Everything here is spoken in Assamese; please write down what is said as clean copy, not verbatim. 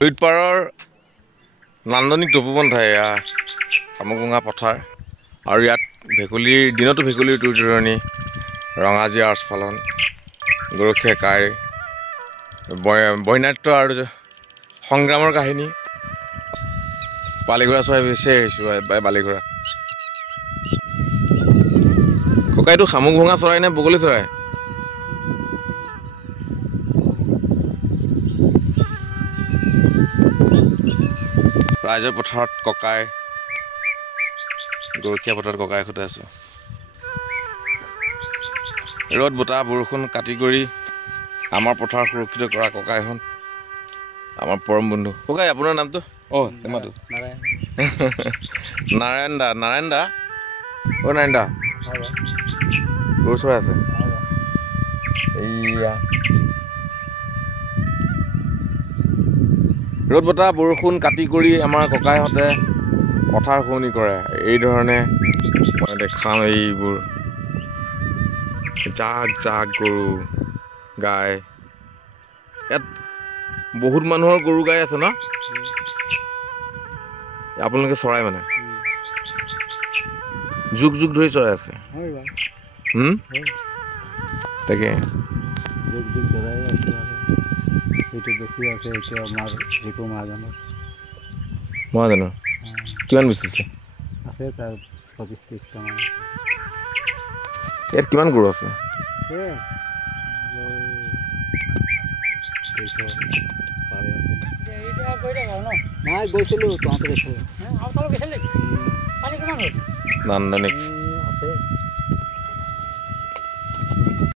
পাৰৰ নান্দনিক তপোবন ঠাই এয়া শামুকভঙা পথাৰ আৰু ইয়াত ভেকুলীৰ দিনতো ভেকুলীৰ তুৰতুৰণি ৰঙাজীয়া আস্ফালন গৰখীয়া কাঁড় বৈনাট্য আৰু সংগ্ৰামৰ কাহিনী বালিঘোঁৰা চৰাই বিচাৰি আহিছোঁ বালিঘোঁৰা ককাইটো শামুকভঙা চৰাই নে বগলী চৰাই ৰাইজৰ পথাৰত ককাই গৰখীয়া পথাৰত ককাই সৈতে আছো ৰ'দ বতাহ বৰষুণ কাটি কৰি আমাৰ পথাৰ সুৰক্ষিত কৰা ককাইখন আমাৰ পৰম বন্ধু ককাই আপোনাৰ নামটো নাৰায়ণ দা নাৰায়ণ দা গৰু চৰাই আছে এইয়া ৰ'দ বতাহ বৰষুণ কাটি কৰি আমাৰ ককাইহঁতে পথাৰ শুৱনি কৰে এইধৰণে মই দেখাম এইবোৰ জাক জাক গৰু গাই ইয়াত বহুত মানুহৰ গৰু গাই আছে ন আপোনালোকে চৰাই মানে যুগ যুগ ধৰি চৰাই আছে তাকে মহাজনৰ কিমান বেচিছে আছে তাৰ 25-30টা মান ইয়াত কিমান গৰু আছে নাই গৈছিলোঁ তহঁতে নান্দনিক